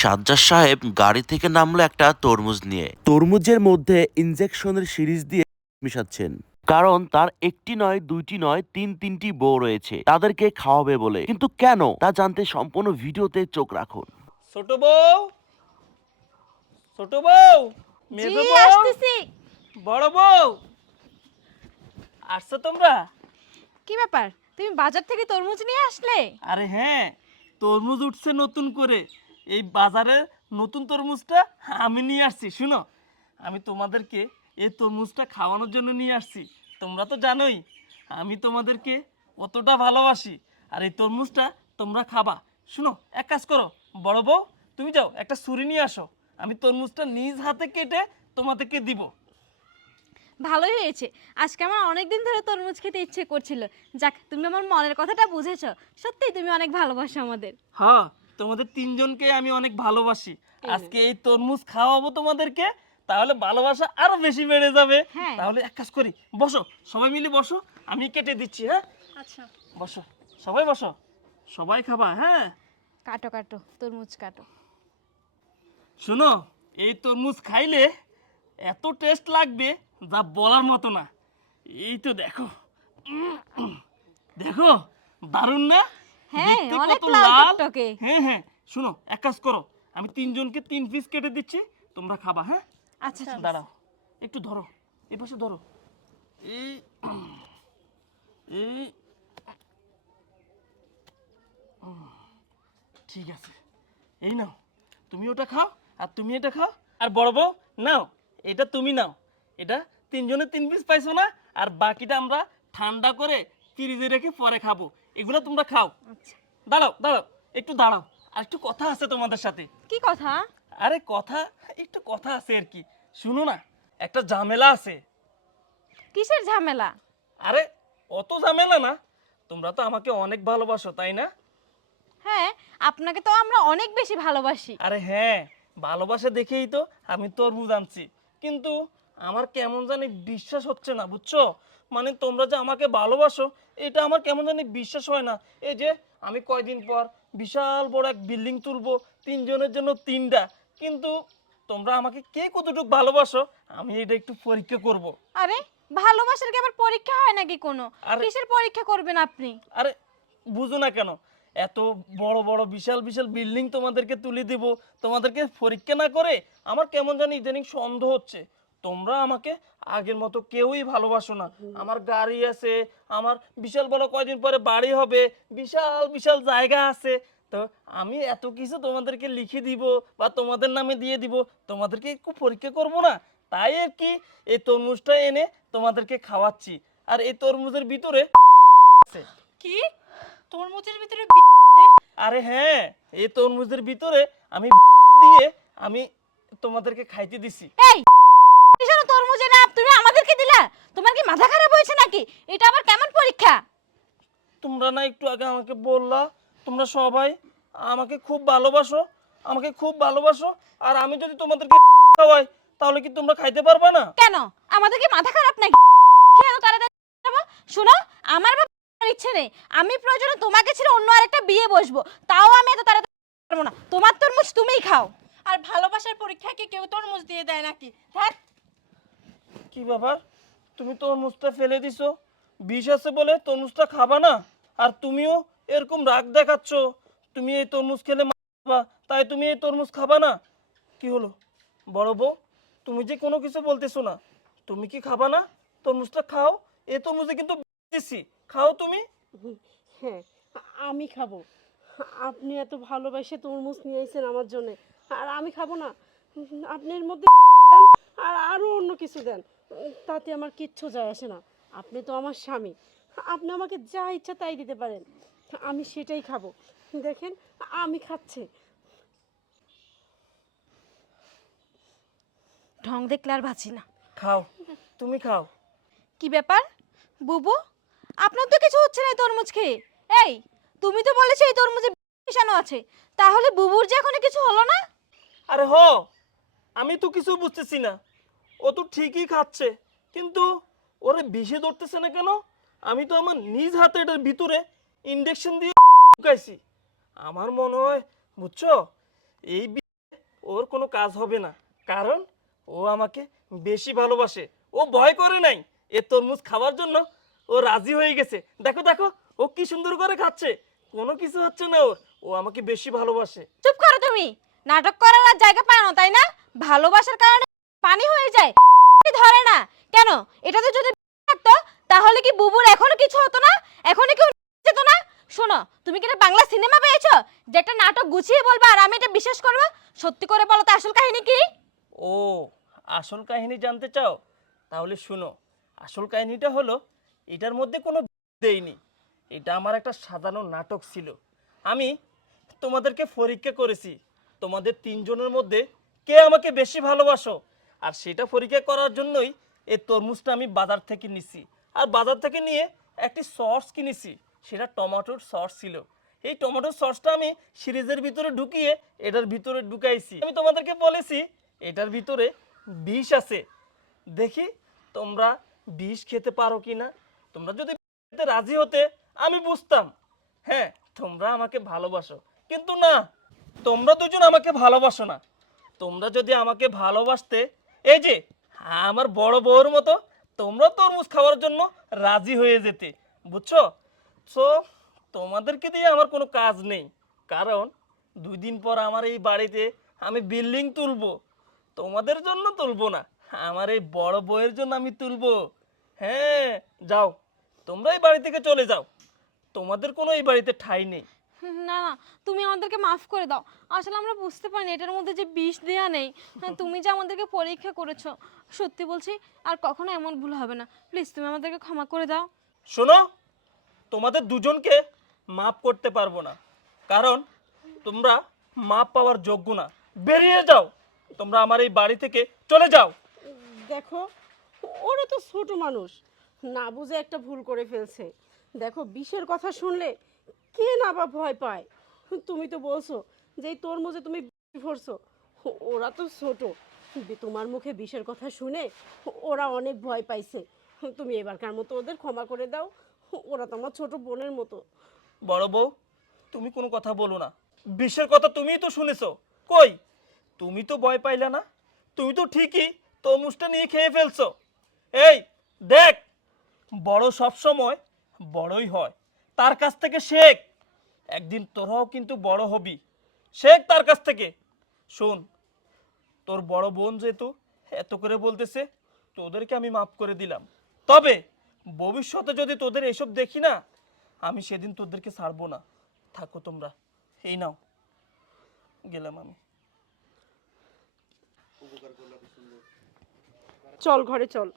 সাজ্জাদ সাহেব গাড়ি থেকে নামলো একটা তরমুজ নিয়ে। তরমুজের মধ্যে ইনজেকশনের সিরিজ দিয়ে মিশাচ্ছেন। কারণ তার একটি নয় দুইটি নয় তিন তিনটি বউ রয়েছে। তাদেরকে খাওয়াবে বলে। কিন্তু কেন? তা জানতে সম্পূর্ণ ভিডিওতে চোখ রাখুন। ছোট বউ! ছোট বউ! মেজো জি বউ! আসতেছি। বড় বউ! আসছো তোমরা? কি ব্যাপার? তুমি বাজার থেকে তরমুজ নিয়ে আসলে? আরে হ্যাঁ তরমুজ উঠছে নতুন করে। এই বাজারে নতুন তরমুজটা আমি নিয়ে আসছি শুনো? আমি তোমাদেরকে এই তরমুজটা খাওয়ানোর জন্য নিয়ে আসছি। তোমরা তো জানোই আমি তোমাদেরকে কতটা ভালোবাসি। আর এই তরমুজটা তোমরা খাবা। শুনো এক কাজ করো বড় বউ তুমি যাও একটা ছুরি নিয়ে আসো। আমি তরমুজটা নিজ হাতে কেটে তোমাদেরকে দিব। ভালোই হয়েছে। আজকে আমার অনেক দিন ধরে তরমুজ খেতে ইচ্ছে করছিল। যাক তুমি আমার মনের কথাটা বুঝেছ। সত্যিই তুমি অনেক ভালোবাসো আমাদের। হ্যাঁ তোমাদের তিনজনকে আমি অনেক ভালোবাসি। আজকে এই তরমুজ খাওয়াবো তোমাদেরকে তাহলে ভালোবাসা আরও বেশি বেড়ে যাবে। হ্যাঁ। তাহলে এক কাজ করি বসো সবাই মিলে বসো আমি কেটে দিচ্ছি হ্যাঁ? আচ্ছা। বসো সবাই বসো সবাই খাবা হ্যাঁ? কাটো কাটো তরমুজ কাটো। শোনো এই তরমুজ খাইলে এত টেস্ট লাগবে যা বলার মতো না। এই তো দেখো দেখো দারুণ না? হ্যাঁ, অনেক লাল লাল। টকটকে। হ্যাঁ হ্যাঁ শোনো এক কাজ করো আমি তিনজনকে তিন পিস কেটে দিচ্ছি তোমরা খাবা হ্যাঁ আচ্ছা দাঁড়াও একটু ধরো এই পাশে ধরো এই এই ঠিক আছে এই নাও তুমি ওটা খাও আর তুমি এটা খাও আর বড় বউ নাও এটা তুমি নাও এটা তিনজনে তিন পিস পাইছো না আর বাকিটা আমরা ঠান্ডা করে ফ্রিজে রেখে পরে খাব এগুলো তোমরা খাও। আচ্ছা। দাঁড়াও দাঁড়াও একটু দাঁড়াও। আর একটু কথা আছে তোমাদের সাথে। কি কথা? আরে কথা একটু কথা আছে আর কি। শুনো না একটা ঝামেলা আছে। কিসের ঝামেলা? আরে অত ঝামেলা না। তোমরা তো আমাকে অনেক ভালোবাসো তাই না? হ্যাঁ আপনাকে তো আমরা অনেক বেশি ভালোবাসি। আরে হ্যাঁ ভালোবাসা দেখেই তো আমি তরমুজ আনছি কিন্তু আমার কেমন জানি বিশ্বাস হচ্ছে না বুঝছ? মানে তোমরা যে আমাকে ভালোবাসো এটা আমার কেমন জানি বিশ্বাস হয় না। এই যে আমি কয়দিন পর বিশাল বড় এক বিল্ডিং তুলবো তিনজনের জন্য তিনটা। কিন্তু তোমরা আমাকে কে কতটুকু ভালোবাসো আমি এটা একটু পরীক্ষা করব। আরে ভালোবাসার কি আবার পরীক্ষা হয় নাকি কোনো? কিসের পরীক্ষা করবেন আপনি? আরে বুঝো না কেন এত বড় বড় বিশাল বিশাল বিল্ডিং তোমাদেরকে তুলে দেব তোমাদেরকে পরীক্ষা না করে আমার কেমন জানি ইদানিং সন্দেহ হচ্ছে। তোমরা আমাকে আগের মতো কেউই ভালোবাসো না। আমার গাড়ি আছে আমার বিশাল বড় কয়দিন পরে বাড়ি হবে বিশাল বিশাল জায়গা আছে। তো আমি এত কিছু তোমাদেরকে লিখে দিব বা তোমাদের নামে দিয়ে দিব তোমাদেরকে একটু পরীক্ষা করব না? তাই আর কি এই তরমুজটা এনে তোমাদেরকে খাওয়াচ্ছি। আর এই তরমুজের ভিতরে আছে। কি? তরমুজের ভিতরে আরে হ্যাঁ এই তরমুজের ভিতরে আমি দিয়ে আমি তোমাদেরকে খাইতে দিছি। এই! তরমুজে না তুমি আমাদেরকে দিলা? তোমার কি মাথা খারাপ হয়েছে নাকি? এটা আবার কেমন পরীক্ষা? তোমরা না একটু আগে আমাকে বললা তোমরা সবাই আমাকে খুব ভালোবাসো আমাকে খুব ভালোবাসো আর আমি যদি তোমাদেরকে খাওয়াই তাহলে কি তোমরা খাইতে পারবে না? কেন? আমাদের কি মাথা খারাপ নাকি? কেন তাড়াতাড়ি শোনো আমার ইচ্ছে নেই। আমি প্রয়োজনে তোমাকে ছেড়ে অন্য আরেকটা বিয়ে বসবো। তাও আমি এত তাড়াতাড়ি পারব না। তোমার তরমুজ তুমিই খাও। আর ভালোবাসার পরীক্ষায় কি কেউ তরমুজ দিয়ে দেয় নাকি? হ্যাঁ? কি ব্যাপার? তুমি তরমুজটা ফেলে দিছো। বিষ আছে বলে তরমুজটা খাবা না? আর তুমিও এরকম রাগ দেখাচ্ছ। তুমি এই তরমুজ খেলে মারবা তাই তুমি এই তরমুজ খাবা না? কি হলো? বড় বউ, তুমি যে কোনো কিছু বলতেছো না। তুমি কি খাবা না? তরমুজটা খাও। এই তরমুজে কিন্তু দিছি খাও তুমি। হ্যাঁ আমি খাব। আপনি এত ভালোবাসে তরমুজ নিয়ে এসেছেন আমার জন্য। আর আমি খাব না। আপনি এর মধ্যে আর আরও অন্য কিছু দেন। তাতে আমার কিচ্ছু যায় আসে না। আপনি তো আমার স্বামী। আপনি আমাকে যা ইচ্ছা তাই দিতে পারেন। আমি সেটাই খাব। দেখেন আমি খাচ্ছি। ঢং দেখলে আর বাঁচি না। খাও তুমি খাও। কি ব্যাপার? বুবু আপনার তো কিছু হচ্ছে না এই তরমুজ খেয়ে। এই তুমি তো বলেছ এই তরমুজে মিশানো আছে। তাহলে বুবুর যে এখনও কিছু হলো না? আরে হ আমি তো কিছু বুঝতেছি না। ও তো ঠিকই খাচ্ছে। কিন্তু ওরে বিষে ধরতেছে না কেন? আমি তো আমার নিজ হাতে এটার ভিতরে ইন্ডেকশন দিয়ে ঢুকাইছি। আমার মনে হয়, বুঝছ? এই ওর কোনো কাজ হবে না। কারণ ও আমাকে বেশি ভালোবাসে। ও ভয় করে নাই এ তরমুজ খাওয়ার জন্য। ও রাজি হয়ে গেছে। দেখো দেখো, ও কি সুন্দর করে খাচ্ছে। কোনো কিছু হচ্ছে না ওর। ও আমাকে বেশি ভালোবাসে। চুপ করো তুমি। নাটক করার জায়গা পায় না, তাই না? ভালোবাসার কারণে পানি হয়ে যায়। ধরে না। কেন? এটা তো যদি থাকতো, তাহলে কি বুবুর এখনও কিছু হতো না? এখনও কেউ যেত না? শোনো, তুমি কি এটা বাংলা সিনেমা পেয়েছ? যে একটা নাটক গুছিয়ে বলবা আর আমি এটা বিশ্বাস করব? সত্যি করে বলো তো, আসল কাহিনী কি? ও, আসল কাহিনী জানতে চাও? তাহলে শুনো, আসল কাহিনীটা হলো, এটার মধ্যে কোনো দেইনি। এটা আমার একটা সাজানো নাটক ছিল। আমি তোমাদেরকে পরীক্ষা করেছি। তোমাদের তিনজনের মধ্যে কে আমাকে বেশি ভালোবাসো? আর সেটা পরীক্ষা করার জন্যই এই তরমুজটা আমি বাজার থেকে নিছি। আর বাজার থেকে নিয়ে একটি সস কিনেছি, সেটা টমেটোর সস ছিল। এই টমেটোর সসটা আমি সিরিজের ভিতরে ঢুকিয়ে এটার ভিতরে ঢুকাইছি। আমি তোমাদেরকে বলেছি, এটার ভিতরে বিষ আছে। দেখি তোমরা বিষ খেতে পারো কি না তোমরা যদি রাজি হতে, আমি বুঝতাম। হ্যাঁ তোমরা আমাকে ভালোবাসো। কিন্তু না, তোমরা দুজন আমাকে ভালোবাসো না। তোমরা যদি আমাকে ভালোবাসতে এই যে, আমার বড় বউর মতো তোমরা তরমুজ খাওয়ার জন্য রাজি হয়ে যেতে, বুঝছ? সো তোমাদেরকে দিয়ে আমার কোনো কাজ নেই, কারণ দুই দিন পর আমার এই বাড়িতে আমি বিল্ডিং তুলবো, তোমাদের জন্য তুলবো না, আমার এই বড় বউয়ের জন্য আমি তুলবো। হ্যাঁ যাও, তোমরা এই বাড়ি থেকে চলে যাও, তোমাদের কোনো এই বাড়িতে ঠাঁই নেই। না না তুমি আমাদেরকে মাফ করে দাও। আসলে আমরা বুঝতে পারিনি এটার মধ্যে যে বিষ দেয়া নেই। হ্যাঁ, তুমি যে আমাদেরকে পরীক্ষা করেছ সত্যি বলছি আর কখনো এমন ভুল হবে না। প্লিজ তুমি আমাদেরকে ক্ষমা করে দাও। শোনো তোমাদের দুজনকে মাপ করতে পারব না। কারণ তোমরা মাপ পাওয়ার যোগ্য না। বেরিয়ে যাও তোমরা আমার এই বাড়ি থেকে চলে যাও। দেখো ওরা তো ছোট মানুষ। না বুঝে একটা ভুল করে ফেলছে। দেখো বিষের কথা শুনলে কে না বা ভয় পায়? তুমি তো বলছো যে এই তরমুজে তুমি ভরছো ওরা তো ছোট। তোমার মুখে বিষের কথা শুনে ওরা অনেক ভয় পাইছে। তুমি এবারকার মতো ওদের ক্ষমা করে দাও। ওরা তো আমার ছোট বোনের মতো। বড় বউ, তুমি কোনো কথা বলো না। বিষের কথা তুমিই তো শুনেছো। কই? তুমি তো ভয় পাইলে না। তুমি তো ঠিকই তরমুজটা নিয়ে খেয়ে ফেলছো। এই, দেখ, বড় সব সময় বড়ই হয়। তার কাছ থেকে শেখ। একদিন তোরাও কিন্তু বড় হবি। শেখ তার কাছ থেকে। শোন, তোর বড় বোন যেহেতু এত করে বলতেছে, তোদেরকে আমি মাফ করে দিলাম। তবে ভবিষ্যতে যদি তোদের এসব দেখি না, আমি সেদিন তোদেরকে ছাড়বো না। থাকো তোমরা, এই নাও। গেলাম আমি। চল, ঘরে চল।